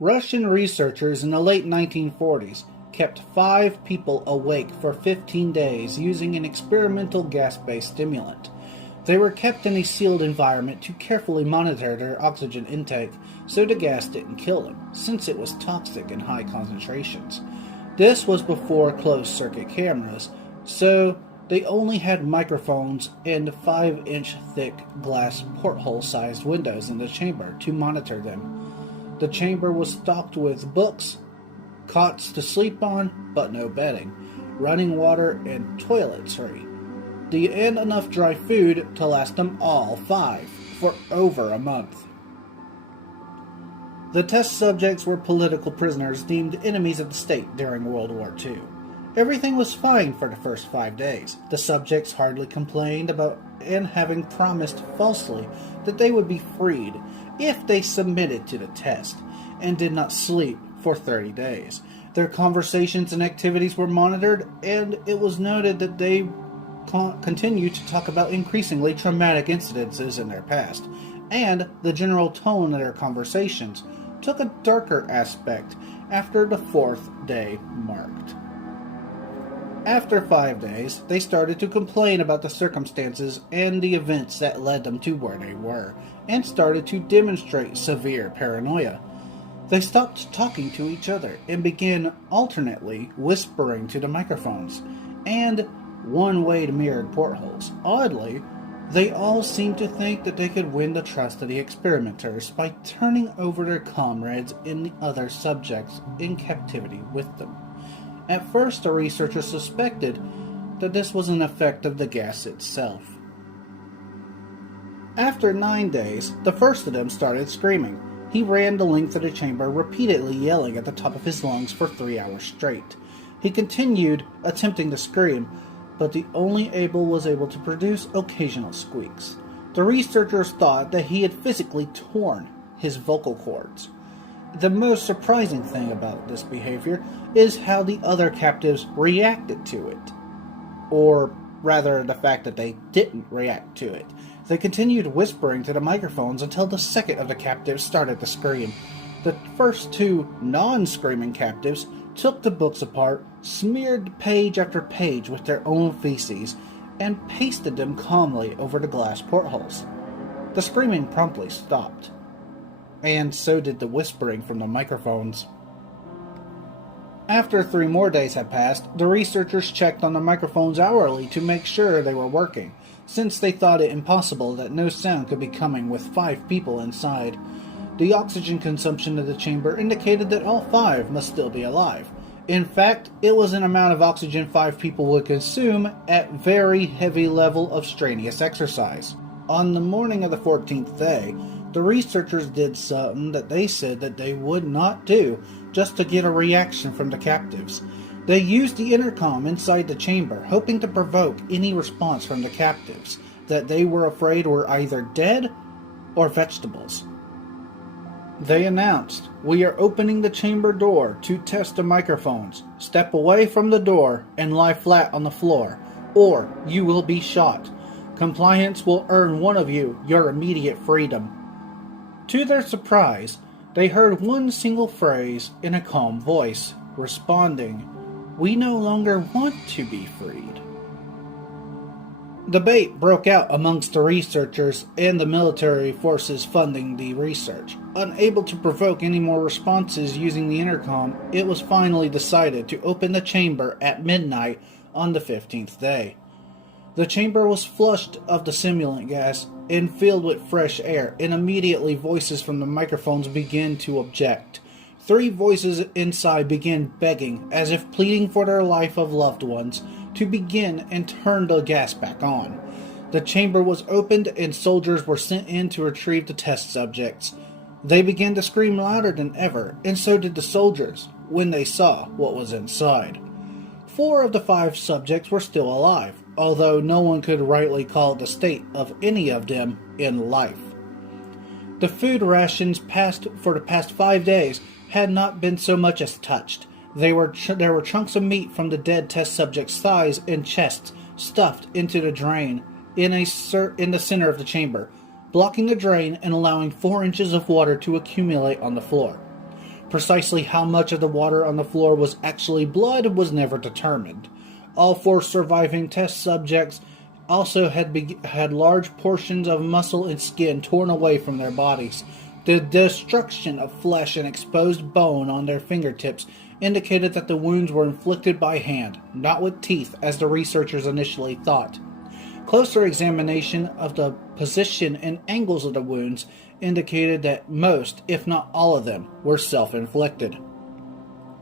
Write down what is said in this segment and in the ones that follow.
Russian researchers in the late 1940s kept 5 people awake for 15 days using an experimental gas-based stimulant. They were kept in a sealed environment to carefully monitor their oxygen intake so the gas didn't kill them, since it was toxic in high concentrations. This was before closed-circuit cameras, so they only had microphones and 5-inch thick glass porthole-sized windows in the chamber to monitor them. The chamber was stocked with books, cots to sleep on, but no bedding, running water, and toiletry, and enough dry food to last them all 5 for over a month. The test subjects were political prisoners deemed enemies of the state during World War II. Everything was fine for the first 5 days. The subjects hardly complained about having promised falsely that they would be freed if they submitted to the test, and did not sleep for 30 days. Their conversations and activities were monitored, and it was noted that they continued to talk about increasingly traumatic incidences in their past, and the general tone of their conversations took a darker aspect after the 4th day marked. After 5 days, they started to complain about the circumstances and the events that led them to where they were, and started to demonstrate severe paranoia. They stopped talking to each other and began alternately whispering to the microphones and one-way mirrored portholes. Oddly, they all seemed to think that they could win the trust of the experimenters by turning over their comrades and the other subjects in captivity with them. At first, the researchers suspected that this was an effect of the gas itself. After 9 days, the first of them started screaming. He ran the length of the chamber, repeatedly yelling at the top of his lungs for 3 hours straight. He continued attempting to scream, but the only Abel was able to produce occasional squeaks. The researchers thought that he had physically torn his vocal cords. The most surprising thing about this behavior is how the other captives reacted to it. Or rather, the fact that they didn't react to it. They continued whispering to the microphones until the second of the captives started to scream. The first 2 non-screaming captives took the books apart, smeared page after page with their own feces, and pasted them calmly over the glass portholes. The screaming promptly stopped, and so did the whispering from the microphones. After 3 more days had passed, the researchers checked on the microphones hourly to make sure they were working, since they thought it impossible that no sound could be coming with 5 people inside. The oxygen consumption of the chamber indicated that all 5 must still be alive. In fact, it was an amount of oxygen 5 people would consume at very heavy level of strenuous exercise. On the morning of the 14th day, the researchers did something that they said that they would not do just to get a reaction from the captives. They used the intercom inside the chamber, hoping to provoke any response from the captives that they were afraid were either dead or vegetables. They announced, "We are opening the chamber door to test the microphones. Step away from the door and lie flat on the floor, or you will be shot. Compliance will earn one of you your immediate freedom." To their surprise, they heard one single phrase in a calm voice, responding, "We no longer want to be freed." Debate broke out amongst the researchers and the military forces funding the research. Unable to provoke any more responses using the intercom, it was finally decided to open the chamber at midnight on the 15th day. The chamber was flushed of the simulant gas and filled with fresh air, and immediately voices from the microphones began to object. 3 voices inside began begging, as if pleading for their life of loved ones, to begin and turn the gas back on. The chamber was opened and soldiers were sent in to retrieve the test subjects. They began to scream louder than ever, and so did the soldiers, when they saw what was inside. 4 of the 5 subjects were still alive, although no one could rightly call the state of any of them in life. The food rations for the past 5 days had not been so much as touched. There were chunks of meat from the dead test subjects' thighs and chests stuffed into the drain in the center of the chamber, blocking the drain and allowing 4 inches of water to accumulate on the floor. Precisely how much of the water on the floor was actually blood was never determined. All 4 surviving test subjects also had large portions of muscle and skin torn away from their bodies. The destruction of flesh and exposed bone on their fingertips indicated that the wounds were inflicted by hand, not with teeth as the researchers initially thought. Closer examination of the position and angles of the wounds indicated that most, if not all of them, were self-inflicted.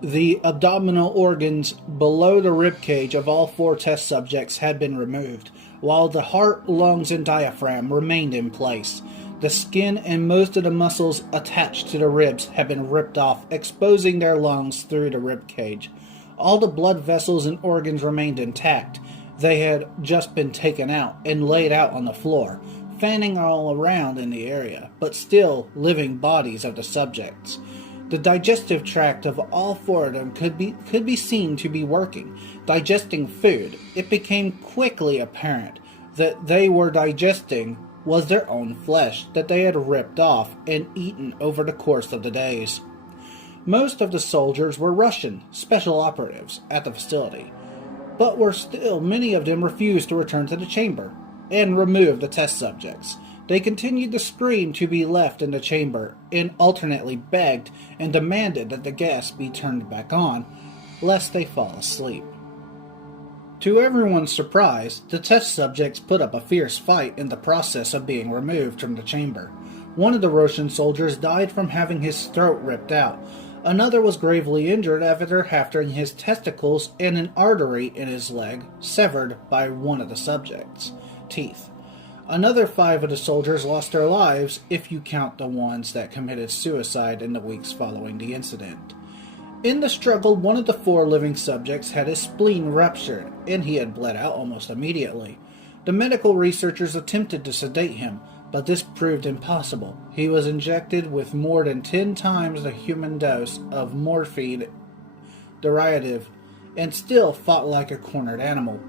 The abdominal organs below the ribcage of all 4 test subjects had been removed, while the heart, lungs, and diaphragm remained in place. The skin and most of the muscles attached to the ribs had been ripped off, exposing their lungs through the ribcage. All the blood vessels and organs remained intact. They had just been taken out and laid out on the floor, fanning all around in the area, but still living bodies of the subjects. The digestive tract of all 4 of them could be seen to be working, digesting food. It became quickly apparent that they were digesting was their own flesh that they had ripped off and eaten over the course of the days. Most of the soldiers were Russian special operatives at the facility, but many of them refused to return to the chamber and remove the test subjects. They continued to scream to be left in the chamber and alternately begged and demanded that the gas be turned back on, lest they fall asleep. To everyone's surprise, the test subjects put up a fierce fight in the process of being removed from the chamber. One of the Russian soldiers died from having his throat ripped out. Another was gravely injured after having his testicles and an artery in his leg severed by one of the subjects' teeth. Another 5 of the soldiers lost their lives, if you count the ones that committed suicide in the weeks following the incident. In the struggle, one of the 4 living subjects had his spleen ruptured, and he had bled out almost immediately. The medical researchers attempted to sedate him, but this proved impossible. He was injected with more than 10 times the human dose of morphine derivative, and still fought like a cornered animal.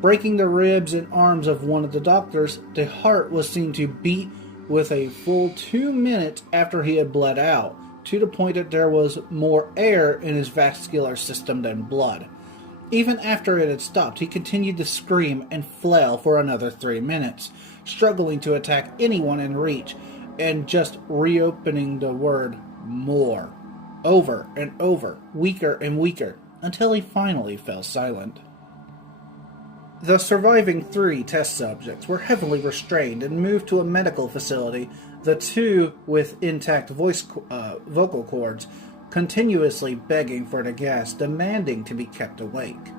Breaking the ribs and arms of one of the doctors, the heart was seen to beat with a full 2 minutes after he had bled out, to the point that there was more air in his vascular system than blood. Even after it had stopped, he continued to scream and flail for another 3 minutes, struggling to attack anyone in reach, and just reopening the word more, over and over, weaker and weaker, until he finally fell silent. The surviving 3 test subjects were heavily restrained and moved to a medical facility, the 2 with intact vocal cords continuously begging for the gas, demanding to be kept awake.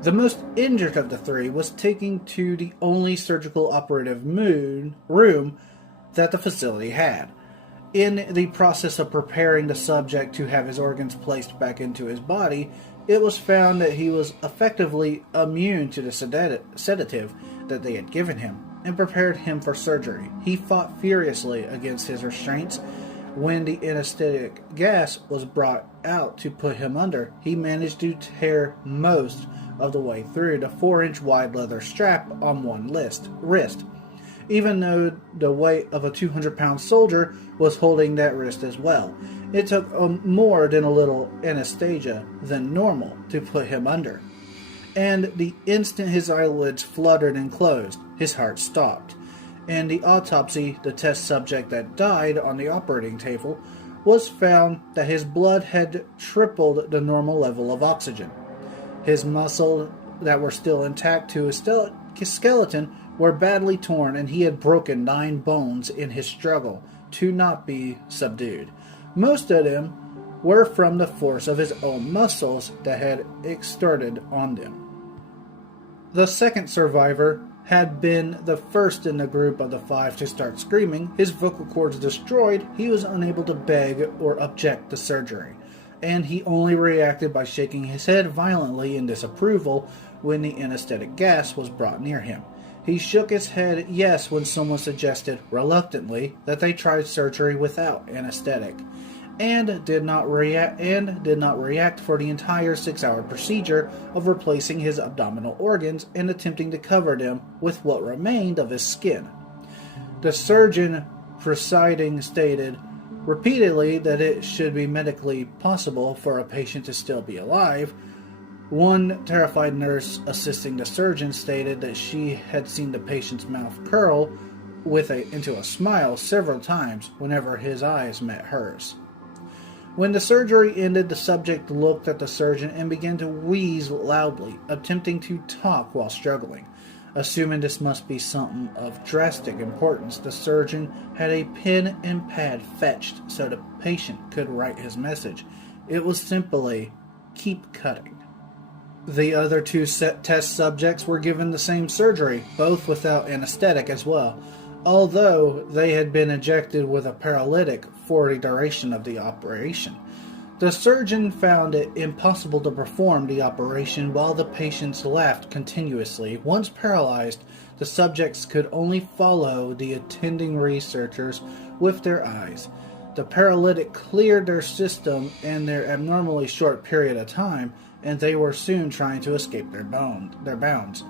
The most injured of the 3 was taken to the only surgical operative room that the facility had. In the process of preparing the subject to have his organs placed back into his body, it was found that he was effectively immune to the sedative that they had given him, and prepared him for surgery. He fought furiously against his restraints. When the anesthetic gas was brought out to put him under, he managed to tear most of the way through the 4-inch wide leather strap on one wrist, even though the weight of a 200-pound soldier was holding that wrist as well. It took more than a little anesthesia than normal to put him under. And the instant his eyelids fluttered and closed, his heart stopped. In the autopsy, the test subject that died on the operating table was found that his blood had tripled the normal level of oxygen. His muscles that were still intact to his skeleton were badly torn, and he had broken 9 bones in his struggle to not be subdued. Most of them were from the force of his own muscles that had exerted on them. The second survivor had been the first in the group of the 5 to start screaming. His vocal cords destroyed, he was unable to beg or object to surgery, and he only reacted by shaking his head violently in disapproval when the anesthetic gas was brought near him. He shook his head yes when someone suggested, reluctantly, that they try surgery without anesthetic, and did not react for the entire 6-hour procedure of replacing his abdominal organs and attempting to cover them with what remained of his skin. The surgeon presiding stated, repeatedly that it should be medically possible for a patient to still be alive. One terrified nurse assisting the surgeon stated that she had seen the patient's mouth curl into a smile several times whenever his eyes met hers. When the surgery ended, the subject looked at the surgeon and began to wheeze loudly, attempting to talk while struggling. Assuming this must be something of drastic importance, the surgeon had a pen and pad fetched so the patient could write his message. It was simply, "Keep cutting." The other two test subjects were given the same surgery, both without anesthetic as well, although they had been injected with a paralytic for the duration of the operation. The surgeon found it impossible to perform the operation while the patients laughed continuously. Once paralyzed, the subjects could only follow the attending researchers with their eyes. The paralytic cleared their system in their abnormally short period of time, and they were soon trying to escape their bounds.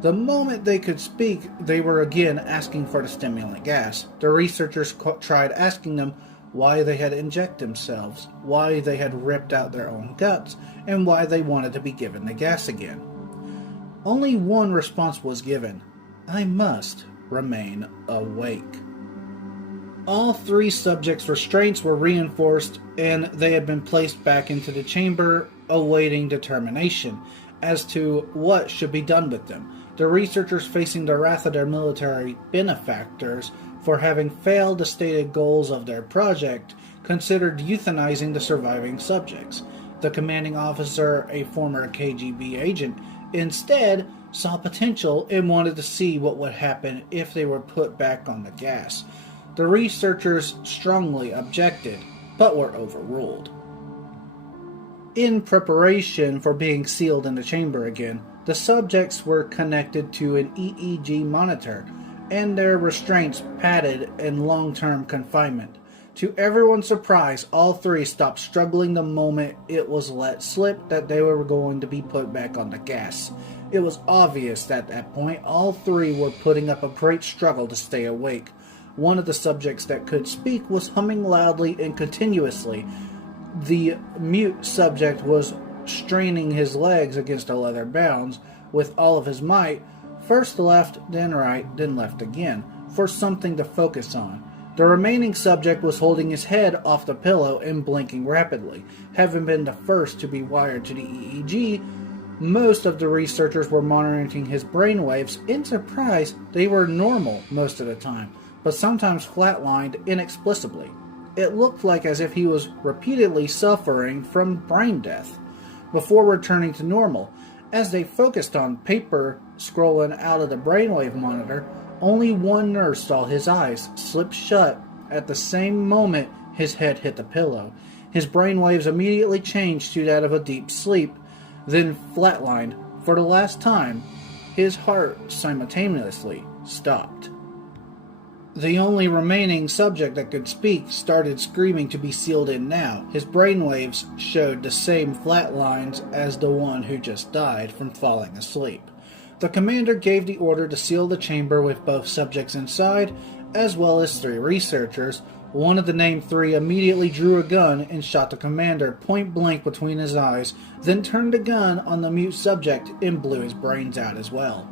The moment they could speak, they were again asking for the stimulant gas. The researchers tried asking them why they had injected themselves, why they had ripped out their own guts, and why they wanted to be given the gas again. Only one response was given: "I must remain awake." All three subjects' restraints were reinforced, and they had been placed back into the chamber, awaiting determination as to what should be done with them. The researchers, facing the wrath of their military benefactors for having failed the stated goals of their project, considered euthanizing the surviving subjects. The commanding officer, a former KGB agent, instead saw potential and wanted to see what would happen if they were put back on the gas. The researchers strongly objected, but were overruled. In preparation for being sealed in the chamber again, the subjects were connected to an EEG monitor, and their restraints padded in long-term confinement. To everyone's surprise, all three stopped struggling the moment it was let slip that they were going to be put back on the gas. It was obvious that at that point all three were putting up a great struggle to stay awake. One of the subjects that could speak was humming loudly and continuously. The mute subject was straining his legs against the leather bounds with all of his might, first left, then right, then left again, for something to focus on. The remaining subject was holding his head off the pillow and blinking rapidly. Having been the first to be wired to the EEG, most of the researchers were monitoring his brainwaves. In surprise, they were normal most of the time, but sometimes flatlined inexplicably. It looked like as if he was repeatedly suffering from brain death before returning to normal. As they focused on paper scrolling out of the brainwave monitor, only one nurse saw his eyes slip shut at the same moment his head hit the pillow. His brainwaves immediately changed to that of a deep sleep, then flatlined for the last time. His heart simultaneously stopped. The only remaining subject that could speak started screaming to be sealed in now. His brainwaves showed the same flat lines as the one who just died from falling asleep. The commander gave the order to seal the chamber with both subjects inside, as well as 3 researchers. One of the named 3 immediately drew a gun and shot the commander point blank between his eyes, then turned the gun on the mute subject and blew his brains out as well.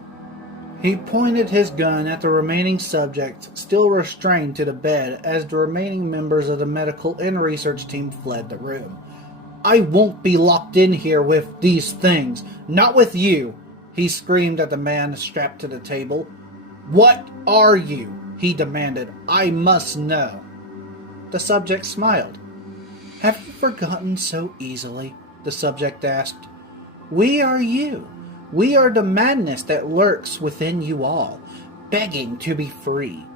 He pointed his gun at the remaining subject, still restrained to the bed, as the remaining members of the medical and research team fled the room. "I won't be locked in here with these things. Not with you!" he screamed at the man strapped to the table. "What are you?" he demanded. "I must know." The subject smiled. "Have you forgotten so easily?" the subject asked. "We are you. We are the madness that lurks within you all, begging to be free.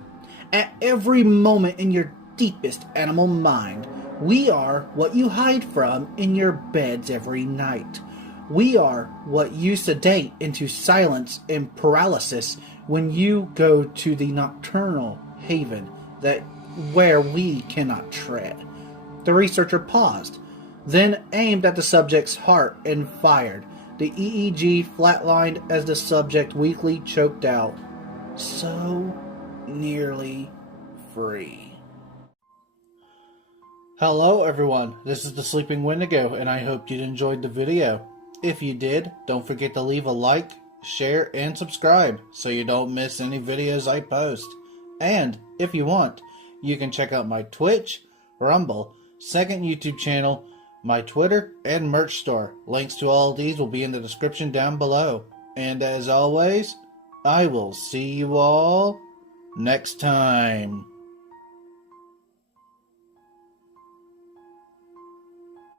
At every moment in your deepest animal mind, we are what you hide from in your beds every night. We are what you sedate into silence and paralysis when you go to the nocturnal haven where we cannot tread." The researcher paused, then aimed at the subject's heart and fired. The EEG flatlined as the subject weakly choked out, "So nearly free." Hello everyone, this is the Sleeping Wendigo, and I hope you enjoyed the video. If you did, don't forget to leave a like, share, and subscribe so you don't miss any videos I post. And, if you want, you can check out my Twitch, Rumble, second YouTube channel, my Twitter, and merch store. Links to all of these will be in the description down below. And as always, I will see you all next time.